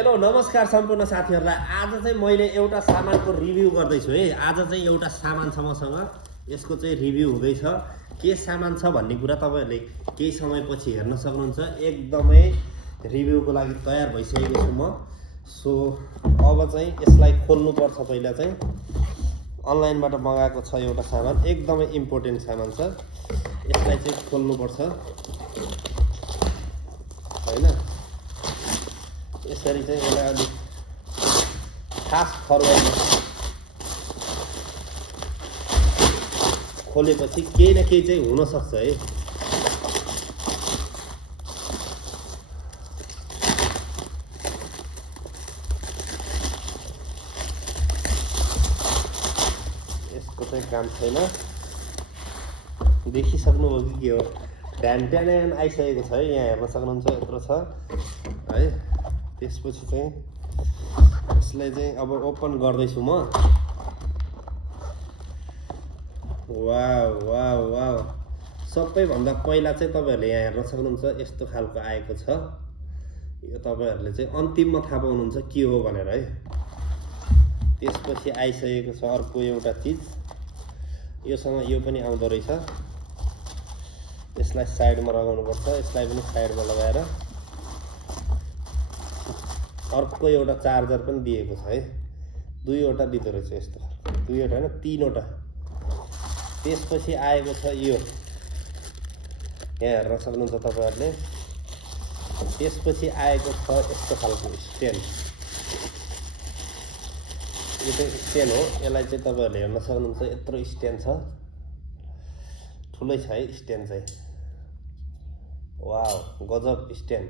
Hello नमस्कार सम्पूर्ण साथीहरुलाई। आज चाहिँ मैले एउटा सामानको रिभ्यू गर्दैछु है। आज चाहिँ एउटा सामान छ मसँग, यसको चाहिँ रिभ्यू हुँदैछ। के सामान छ भन्ने कुरा तपाईहरुले केही समयपछि हेर्न सक्नुहुन्छ। एकदमै रिभ्यूको लागि तयार भइसकेको छु म। सो अब चाहिँ यसलाई खोल्नु पर्छ। पहिला चाहिँ अनलाइनबाट मगाएको छ एउटा सामान, एकदमै इम्पोर्टेन्ट सामान छ। यसलाई चाहिँ खोल्नु पर्छ हैन। यसरी चाहिँ यसलाई अलि खास फर्माइटमा खोलेपछि केही न केही चाहिँ हुन सक्छ है। यसको चाहिँ काम छैन, देखिसक्नुभयो कि के हो। ढ्यान आइसकेको छ है, यहाँ हेर्न सक्नुहुन्छ। यत्रो छ है। त्यसपछि चाहिँ यसलाई चाहिँ अब ओपन गर्दैछु म। वाउ वाउ वाउ, सबैभन्दा पहिला चाहिँ तपाईहरुले यहाँ हेर्न सक्नुहुन्छ यस्तो खालको आएको छ। यो तपाईहरुले चाहिँ अन्तिममा थाहा पाउनुहुन्छ के हो भनेर है। त्यसपछि आइसकेको छ अर्को एउटा चीज, योसँग यो पनि आउँदो रहेछ। यसलाई साइडमा लगाउनु पर्छ। यसलाई पनि साइडमा लगाएर अर्को एउटा चार्जर पनि दिएको छ है। दुईवटा दिँदो रहेछ यस्तो, दुईवटा हैन तीनवटा। त्यसपछि आएको छ यो, यहाँ हेर्न सक्नुहुन्छ तपाईहरुले। त्यसपछि आएको छ यस्तो खालको स्ट्यान्ड। यो चाहिँ स्ट्यान्ड हो। यसलाई चाहिँ तपाईहरुले हेर्न सक्नुहुन्छ, यत्रो स्ट्यान्ड छ, ठुलै छ है स्ट्यान्ड चाहिँ। वाउ, गजब स्ट्यान्ड।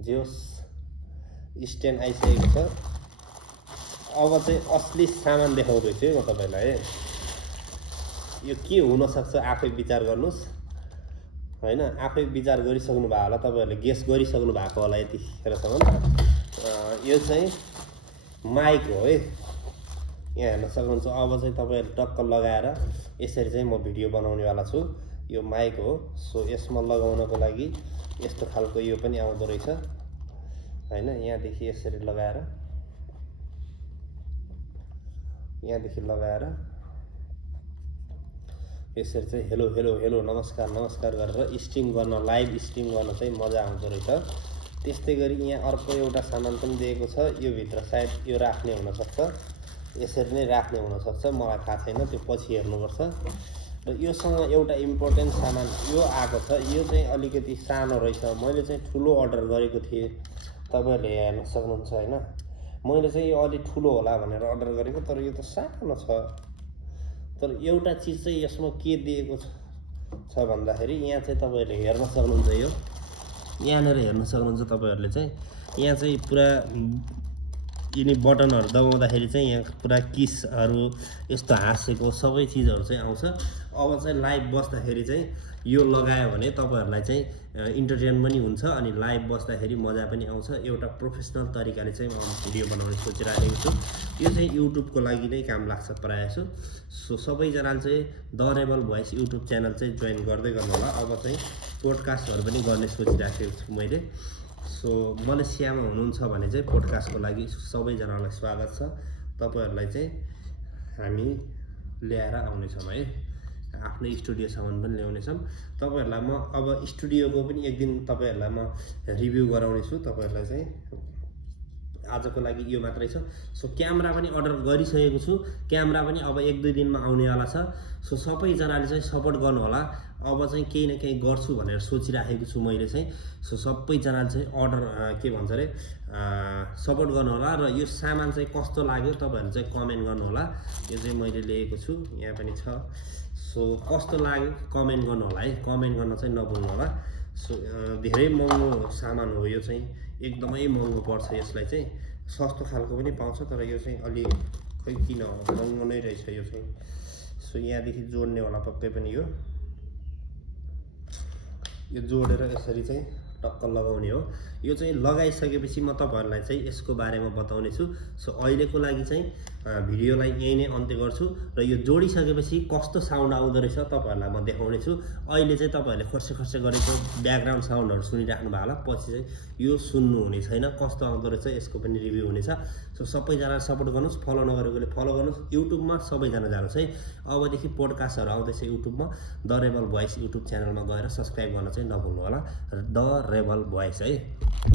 जोस स्ट्यान्ड आइसकेको छ। अब चाहिँ असली सामान देखाउँदैछु है म तपाईलाई। यो के हुन सक्छ आफै विचार गर्नुस् हैन। आफै विचार गरिसक्नु भएको होला, तपाईहरुले गेस गरिसक्नु भएको होला यतिखेरसम्म। यो चाहिँ माइक हो है, यहाँ हेर्न सक्नुहुन्छ। अब चाहिँ तपाईहरुले टक्क लगाएर यसरी चाहिँ म भिडियो बनाउनेवाला छु। यो माइक हो। सो यसमा लगाउनको लागि यस्तो खालको यो पनि आउँदो रहेछ हैन। यहाँदेखि यसरी लगाएर, यहाँदेखि लगाएर यसरी चाहिँ हेलो हेलो हेलो नमस्कार नमस्कार गरेर स्ट्रिम गर्न, लाइभ स्ट्रिम गर्न चाहिँ मजा आउँदो रहेछ। त्यस्तै गरी यहाँ अर्को एउटा सामान पनि दिएको छ। यो भित्र सायद यो राख्ने हुन सक्छ, यसरी नै राख्ने हुन सक्छ, मलाई थाहा छैन, त्यो पछि हेर्नुपर्छ। र योसँग एउटा इम्पोर्टेन्ट सामान यो आएको छ। यो चाहिँ अलिकति सानो रहेछ। मैले चाहिँ ठुलो अर्डर गरेको थिएँ, तपाईहरुले हेर्न सक्नुहुन्छ हैन। मैले चाहिँ यो अलि ठुलो होला भनेर अर्डर गरेको, तर यो त सानो छ। तर एउटा चीज चाहिँ यसमा के दिएको छ भन्दाखेरि यहाँ चाहिँ तपाईहरुले हेर्न सक्नुहुन्छ। यो यहाँनिर हेर्न सक्नुहुन्छ तपाईहरुले चाहिँ, यहाँ चाहिँ पुरा यिनी बटनहरु दबाउँदाखेरि चाहिँ यहाँ पुरा किसहरु, यस्तो हाँसेको सबै चीजहरु चाहिँ आउँछ। अब चाहिँ लाइभ बस्दाखेरि चाहिँ यो लगायो भने तपाईहरुलाई चाहिँ इन्टरटेन पनि हुन्छ अनि लाइभ बस्दाखेरि मजा पनि आउँछ। एउटा प्रोफेसनल तरिकाले चाहिँ म भिडियो बनाउने सोचिरहेको छु। यो चाहिँ युट्युबको लागि नै काम लाग्छ प्रायः। सो सबैजनाले चाहिँ the rebel voice YouTube channel चाहिँ जोइन गर्दै गर्नु होला। अब चाहिँ पोडकास्टहरु पनि गर्ने सोचिरहेको छु मैले। सो मलेसियामा हुनुहुन्छ भने चाहिँ पोडकास्टको लागि सबैजनालाई स्वागत छ। तपाईहरुलाई चाहिँ हामी ल्याएर आउनेछौँ है, आफ्नै स्टुडियोसम्म पनि ल्याउनेछौँ। तपाईहरुलाई म अब स्टुडियोको पनि एक दिन तपाईहरुलाई म रिभ्यू गराउने छु। तपाईहरुलाई चाहिँ आजको लागि यो मात्रै छ। सो क्यामेरा पनि अर्डर गरिसकेको छु। क्यामेरा पनि अब 1-2 दिनमा आउनेवाला छ। सो सबैजनाले चाहिँ सपोर्ट गर्नु होला। अब चाहिँ केही न केही गर्छु भनेर सोचिराखेको छु मैले चाहिँ। सो सबैजनाले चाहिँ अर्डर के भन्छ अरे सपोर्ट गर्नु होला। र यो सामान चाहिँ कस्तो लाग्यो तपाईहरुले चाहिँ कमेन्ट गर्नु होला। यो चाहिँ मैले लिएको छु, यहाँ पनि छ। सो कस्तो लाग्यो कमेन्ट गर्नु होला है, कमेन्ट गर्न चाहिँ नभुल्नु होला। सो धेरै महँगो सामान हो यो चाहिँ, एकदमै महँगो पर्छ। यसलाई चाहिँ सस्तो खालको पनि पाउँछ, तर यो चाहिँ अलि खै किन महँगो नै रहेछ यो चाहिँ। सो यहाँदेखि जोड्ने होला पक्कै पनि यो जोडेर यसरी चाहिँ टक्क लगाउने हो। यो चाहिँ लगाइसकेपछि म तपाईहरुलाई चाहिँ यसको बारेमा बताउने छु। सो अहिलेको लागि चाहिँ भिडियोलाई यही नै अन्त्य गर्छु र यो जोडिसकेपछि कस्तो साउन्ड आउँदो रहेछ तपाईँहरूलाई म देखाउनेछु। अहिले चाहिँ तपाईँहरूले खर्से खर्से गरेको ब्याकग्राउन्ड साउन्डहरू सुनिराख्नु भयो होला, पछि चाहिँ यो सुन्नुहुने छैन, कस्तो आउँदो रहेछ यसको पनि रिभ्यू हुनेछ। सो सबैजना सपोर्ट गर्नुहोस्, फलो नगरेकोले फलो गर्नुहोस्। युट्युबमा सबैजना जानुहोस् है, अबदेखि पोडकास्टहरू आउँदैछ युट्युबमा। द रेबल भोइस युट्युब च्यानलमा गएर सब्सक्राइब गर्न चाहिँ नभुल्नु होला, द रेबल भोइस है।